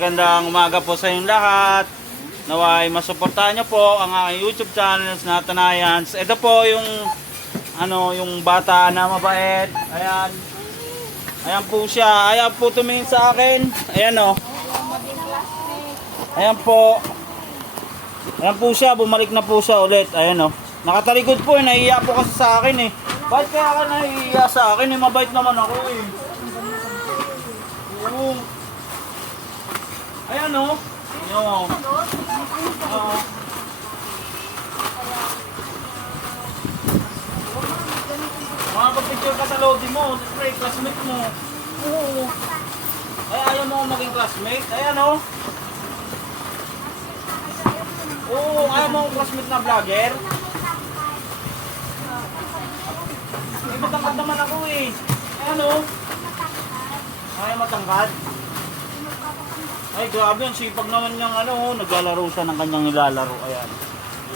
magandang umaga po sa inyong lahat. Naway masuportahan niyo po ang aking YouTube channels na Tanayans. Ito po yung ano, yung bata na mabait. Ayan. Ayan po siya. Ayan po tumingin sa akin. Ayan oh. Ayan po. Ayan po siya. Bumalik na po siya ulit. Ayan oh. Nakatalikod po eh. Nahihiya po kasi sa akin eh. Bakit kaya ka nahihiya sa akin eh? Mabait naman ako eh. Oo. Ayan oh. Ayan oh. Oo. Makapag-picture ka sa lodi mo. Siyempre, classmate mo. Oo. Ay, ayaw mo maging classmate. Ayan oh. Oo, ayaw mo classmate na vlogger. May matangkad naman ako eh. Ayan oh. Ay, matangkad. Ay, grabe ang sipag naman niyang ano, oh, naglalaro siya ng kanyang nilalaro. Ayan.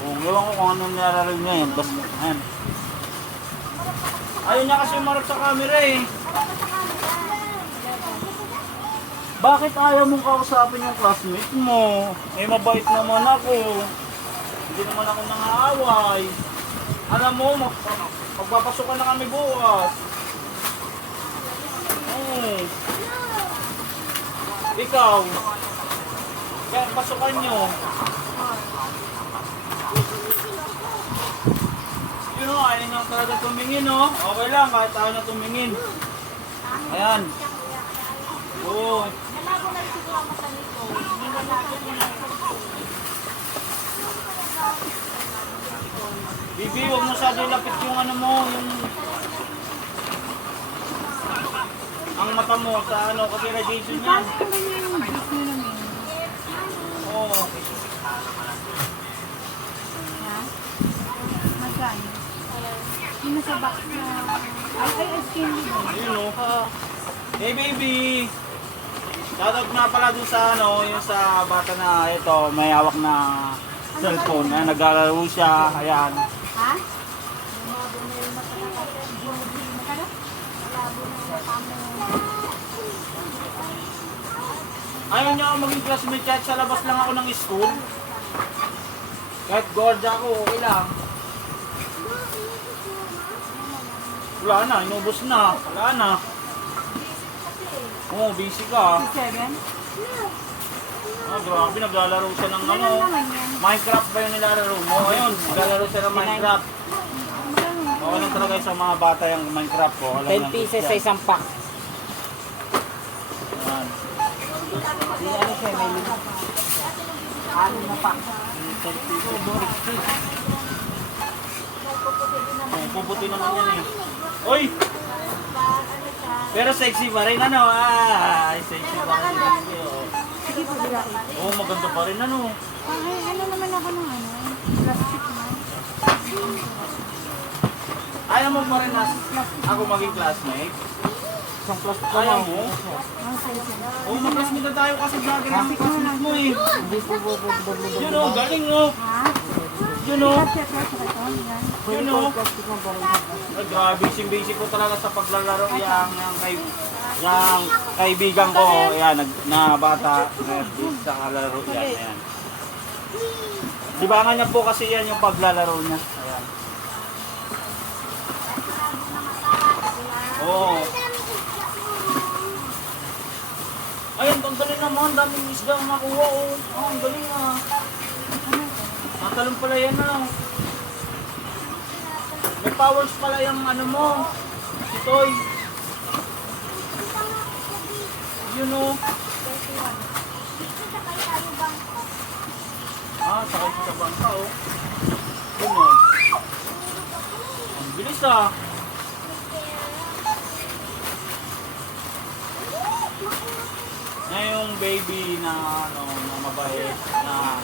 Yung, ewan ko kung anong nilalaro niya yun. Basta, ayan. Ayaw niya kasi umarap sa camera eh. Bakit ayaw mong kausapin yung classmate mo? Eh, mabait naman ako. Hindi naman ako nangaaway. Alam mo, mag magpapasukan na kami bukas. Oo. Ikaw, kaya pasukan nyo. Yun o, ayaw nyo talaga tumingin o. Okay lang, kahit ayaw na tumingin. Ayan. Oo. Bibi, huwag mo masyado lapit yung ano mo, yung... Ang mata mo sa ano, kasi radiation yan. Oo. Magkano? Yung nasa box na... Ay, ay, ay, skin mo. Ayun o. Hey baby! Shoutout nga pala dun sa ano, yung sa bata na ito, may hawak na cellphone. Ayan, naglalaro siya. Ayan. Ayaw niya ako maging classmate kahit sa labas lang ako ng school. Kahit gorda ako, okay lang. Wala na, inubos na. Wala na. Oo, busy ka. Si Seven? Ah, grabe, naglalaro siya ng ano. Minecraft ba yung nilalaro mo? Ayun, naglalaro siya ng Minecraft. Okay lang talaga sa mga bata yung Minecraft ko. Alam 10 lang pieces sa isang pack. Ayan. Di ano siya, may lima. Ano na pack. Oh, puputi naman yan eh. Oy! Pero sexy pa rin ano ah. Ay, sexy pa rin. Oh. Sige po, bila ko. Oo, maganda pa rin ano. Ay, ano naman ako ng ano? Plastic na. Ayaw mo pa rin na ako maging classmate? Isang plastic Ayaw mo? Ang size na. Oo, mag-classmate na tayo kasi vlogger ang classmate mo eh. Yun oh, galing oh. Ha? Yun oh. Yan. Yun oh. Plastic lang pala. Ay, grabe, busy po talaga sa paglalaro yang yang kay yang kaibigan ko, yan, na bata, sa kalaro yan, ayan. Libangan niya po kasi yan yung paglalaro niya. Ang galing naman, daming isda ang nakuha, oh. Oh, ang galing ah. Tatalon pala yan ah. May powers pala yung ano mo. Si Toy. Yun o. Ah, sakay sa bangka o. Yun o. Ang bilis ah. Na yung baby na ano, na mabait na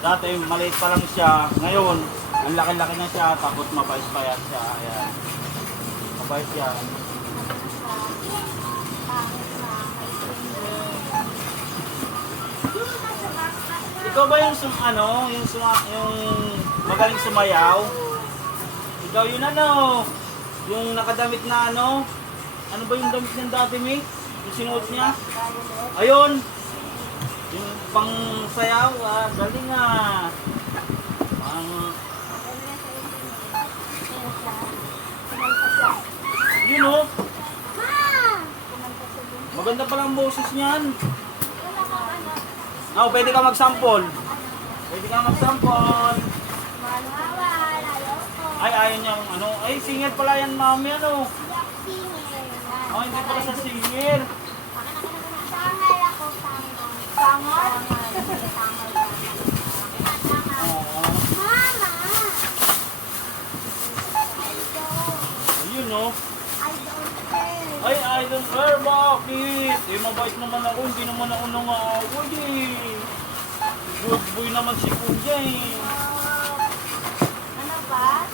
dati maliit pa lang siya. Ngayon, ang laki-laki na siya tapos mabait pa yan siya. Ayan. Mabait yan. Ikaw ba yung sum, ano, yung suma, yung magaling sumayaw? Ikaw yun ano, yung nakadamit na ano, ano ba yung damit niyan dati, mate? Yung sinuot niya? Ayun! Yung pang sayaw, ah, galing ah. Pang, yun oh. Maganda pala ang boses niyan. Oh, pwede ka mag-sample. Pwede ka mag-sample. Ay, ayaw niyang ano. Ay, singer pala yan, mami, ano. Oh, hindi pala sa singer. Oo. Ayun, oh. Ay, I don't care, bakit? Eh, mabait naman ako, hindi naman ako nangaaway eh. Good boy naman si Kuya eh. Ano ba?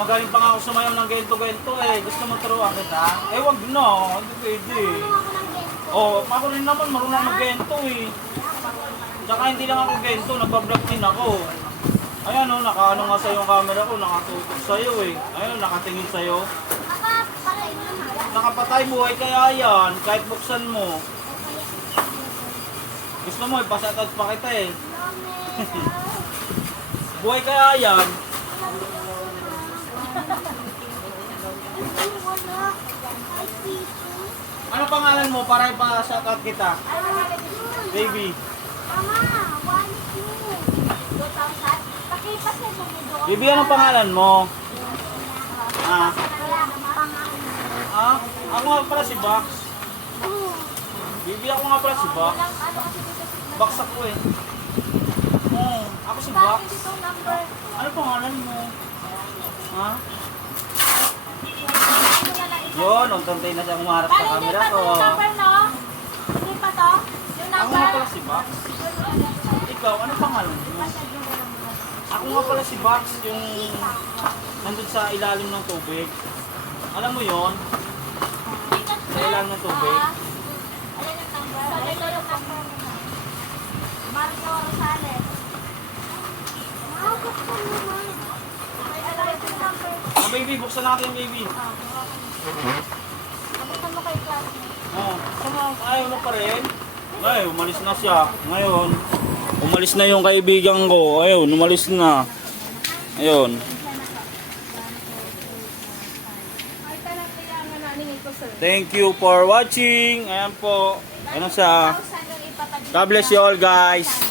Magaling pa nga ako sumayaw ng gento-gento eh. Gusto mo turuan kita? Eh, wag na. Hindi pwede. Oh, ako rin naman marunong mag-gento eh. Tsaka hindi lang ako gento, nagpa-vlog din ako. Ayan oh, nakaano nga sa'yo yung camera ko, nakatutok sa'yo eh. Ayun, nakatingin sa'yo. Nakapatay buhay kaya yan, kahit buksan mo. Gusto mo, ipasatat pa kita eh. Buhay kaya yan. Ano pangalan mo para ipa-shoutout kita? Baby. Baby, anong pangalan mo? Ah, ah, ako nga pala si Box. Baby, ako nga pala si Box. Box ako eh. Oo, ako si Box. Ano pangalan mo? Ha? Yun, ang tantay na siya umarap sa camera ko. Hindi pa to? Yung Ako nga pala si Box. Ikaw, ano pangalan mo? Ako nga pala si Box, yung nandun sa ilalim ng tubig. Alam mo yon? Sa ilalim ng tubig. Yung number? Ito yung number mo na. Marco Rosales. Wow, gusto naman. May alam yung number. Ah, baby, buksan natin, baby. Kamusta mo kay classmate? Oh, sama, ayaw mo pa rin. Ay, umalis na siya. Ngayon, umalis na yung kaibigan ko. Ayun, umalis na. Ayun. Thank you for watching. Ayan po. Ano ipapadala? God bless you all guys.